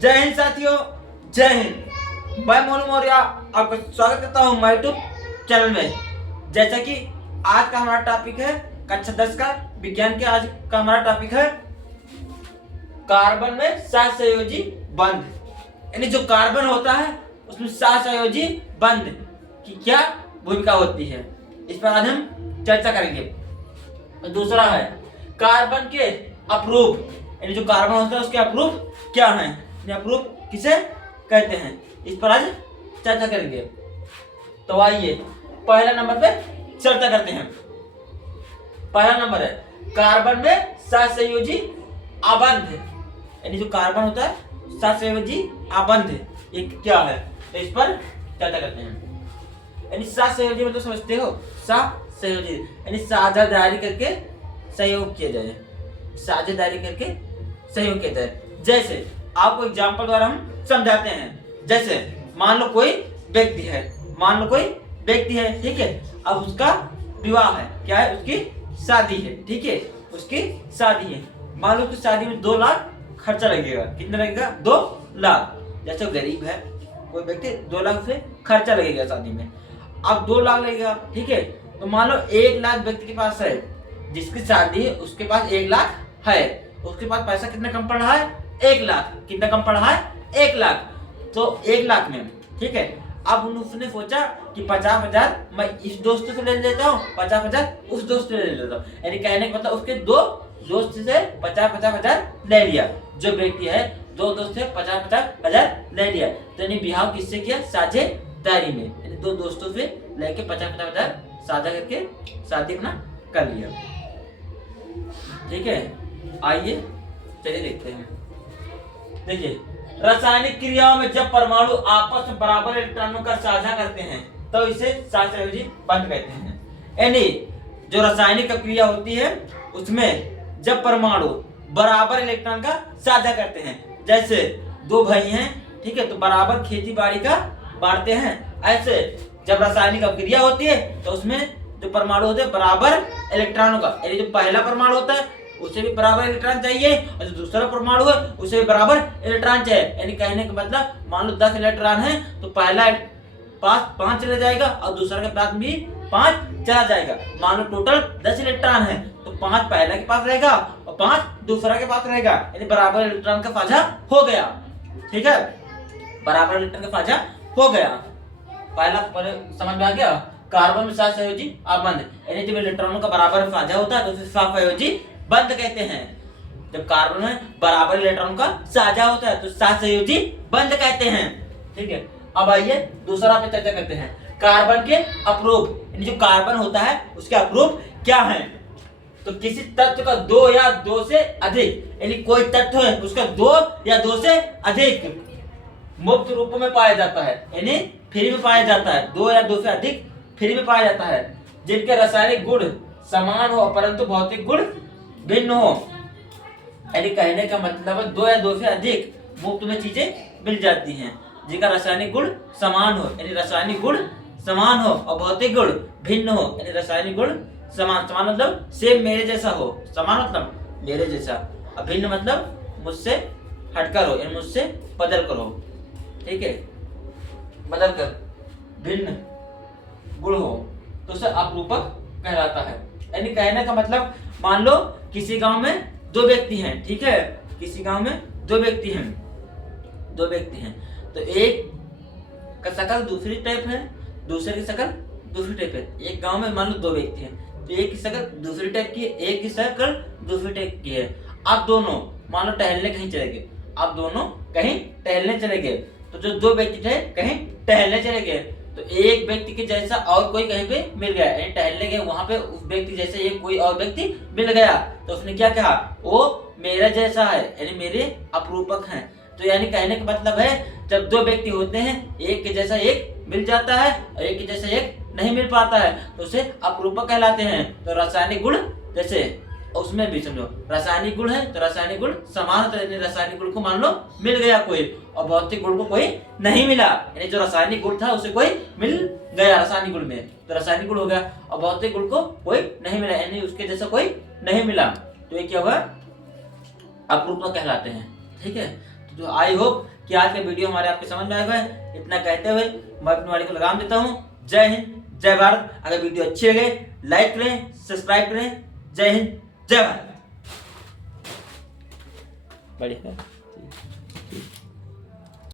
जय हिंद साथियों, जय हिंद। मैं मोनू मौर्य आपका स्वागत करता हूँ हमारे यूट्यूब चैनल में। जैसा कि आज का हमारा टॉपिक है कक्षा 10 का विज्ञान के। आज का हमारा टॉपिक है कार्बन में सहसंयोजी बंध, यानी जो कार्बन होता है उसमें सहसंयोजी बंध की क्या भूमिका होती है, इस पर आज हम चर्चा करेंगे। दूसरा है कार्बन के अपरूप, यानी जो कार्बन होता है उसके अपरूप क्या है, अपरूप किसे कहते हैं, इस पर आज चर्चा करेंगे। तो आइए पहला नंबर पे चर्चा करते हैं। पहला नंबर है कार्बन में सहसंयोजी आबंध, यानी जो कार्बन होता है सहसंयोजी आबंध ये क्या है, तो इस पर चर्चा करते हैं। यानी सहसंयोजी मतलब समझते हो, सहसंयोजी यानी साझेदारी करके सहयोग किया जाए, साझेदारी करके सहयोग किया जाए। जैसे आपको एग्जाम्पल द्वारा हम समझाते हैं। जैसे मान लो कोई व्यक्ति है, ठीक है, अब उसका विवाह है, क्या है, उसकी शादी है, ठीक है, उसकी शादी है। मान लो कि शादी में 2 लाख खर्चा लगेगा। कितना लगेगा? 2 लाख। जैसे गरीब है कोई व्यक्ति, 2 लाख से खर्चा लगेगा शादी में। अब 2 लाख लगेगा, ठीक है, तो मान लो 1 लाख व्यक्ति के पास है, जिसकी शादी है उसके पास 1 लाख है, उसके पास पैसा कितना कम पड़ रहा है? 1 लाख। कितना कम पड़ रहा है? 1 लाख। तो 1 लाख में, ठीक है, अब उसने सोचा कि 50,000 मैं इस दोस्त से ले लेता हूँ, 50,000 उस दोस्त से ले लेता हूँ। यानी कहने का मतलब उसके 2 दोस्त से 50,000 ले लिया। जो व्यक्ति है 2 दोस्त से 50,000 ले लिया। तो यानी बिहाव किससे किया? साझेदारी में, यानी 2 दोस्तों से लेके 50,000 साझा करके शादी अपना कर लिया। ठीक है, आइए चलिए देखते हैं। देखिए, रासायनिक क्रियाओं में जब परमाणु आपस में बराबर इलेक्ट्रॉनों का साझा करते हैं तो इसे सहसंयोजी बंध कहते हैं। यानी जो रासायनिक क्रिया होती है उसमें जब परमाणु बराबर इलेक्ट्रॉन का साझा करते हैं, जैसे 2 भाई हैं, ठीक है, तो बराबर खेती बाड़ी का बांटते हैं। ऐसे जब रासायनिक क्रिया होती है तो उसमें जो परमाणु होते हैं बराबर इलेक्ट्रॉनों का, यानी जो पहला परमाणु होता है उसे भी बराबर इलेक्ट्रॉन चाहिए और जो दूसरा परमाणु है उसे भी बराबर इलेक्ट्रॉन चाहिए। यानी कहने का मतलब मान लो 10 इलेक्ट्रॉन है तो पहला पास 5 चला जाएगा और दूसरा के पास भी 5 चला जाएगा। मान लो टोटल 10 इलेक्ट्रॉन है तो 5 पहला के पास रहेगा और 5 दूसरा के पास रहेगा, यानी बराबर इलेक्ट्रॉन का साझा हो गया। ठीक है, बराबर इलेक्ट्रॉन का साझा हो गया। पहला समझ में आ गया। कार्बन में सहसंयोजी आबंध, यानी जब इलेक्ट्रॉनों का बराबर साझा होता है तो उसे सहसंयोजी बंध कहते हैं। जब कार्बन में बराबर इलेक्ट्रॉन का साझा होता है तो सहसंयोजी बंध कहते हैं। ठीक है, अब आइए दूसरा पे चर्चा करते हैं। कार्बन के अपरूप, यानी जो कार्बन होता है उसके अपरूप क्या है, तो किसी तत्व का 2 या 2 से अधिक, यानी कोई तत्व है उसका 2 या 2 से अधिक मुक्त रूप में पाया जाता है, यानी फ्री में पाया जाता है। 2 या 2 से अधिक फ्री में पाया जाता है, जिनके रासायनिक गुण समान हो परंतु भौतिक गुण भिन्न हो। यानी कहने का मतलब है 2 या 2 से अधिक मुक्त में चीजें मिल जाती हैं जिनका रासायनिक गुण समान हो, यानी रासायनिक गुण समान हो और भौतिक गुण भिन्न हो। यानी रासायनिक गुण समान मतलब सेम मेरे जैसा हो, समान मतलब मेरे जैसा, और भिन्न मतलब मुझसे हटकर हो, यानी मुझसे बदल कर हो। ठीक है, बदल कर भिन्न गुण हो तो उसे अपरूपक कहलाता है। यानी कहने का मतलब मान लो किसी गांव में 2 व्यक्ति हैं, ठीक है, किसी गांव में 2 व्यक्ति हैं, तो एक का शकल दूसरी टाइप है, दूसरे की शकल दूसरी टाइप है। एक गांव में मान लो 2 व्यक्ति हैं तो एक की शकल दूसरी टाइप की है, एक की शकल दूसरी टाइप की है। आप दोनों मान लो टहलने कहीं चले गए, तो जो 2 व्यक्ति थे कहीं टहलने चले गए, तो एक व्यक्ति के जैसा और कोई कहीं पे मिल गया, यानी टहलने गए वहां पे उस व्यक्ति जैसे एक कोई और व्यक्ति मिल गया, तो उसने क्या कहा, वो मेरा जैसा है, यानी मेरे अपरूपक हैं। तो यानी कहने का मतलब है जब 2 व्यक्ति होते हैं, एक के जैसा एक मिल जाता है और एक के जैसा एक नहीं मिल पाता है, तो उसे अपरूपक कहलाते हैं। तो रासायनिक गुण जैसे उसमें भी समझो रासायनिक गुण है तो रासायनिक गुण समान होता है, रासायनिक गुण को मान लो मिल गया कोई और भौतिक गुण को कोई नहीं मिला, यानी जो रासायनिक गुण था उसे कोई मिल गया रासायनिक गुण में, तो रासायनिक गुण हो गया, और भौतिक गुण को कोई नहीं मिला, यानी उसके जैसा कोई नहीं मिला, तो ये क्या हुआ, अपरूपक कहलाते हैं। ठीक है, तो तो आई होप कि आज का वीडियो हमारे आपके समझ में आएगा। इतना कहते हुए मैं अपनी वाणी को लगाम देता हूँ। जय हिंद, जय भारत। अगर वीडियो अच्छी लगे लाइक करें, सब्सक्राइब करें। जय हिंद, जय भारत। बढ़िया।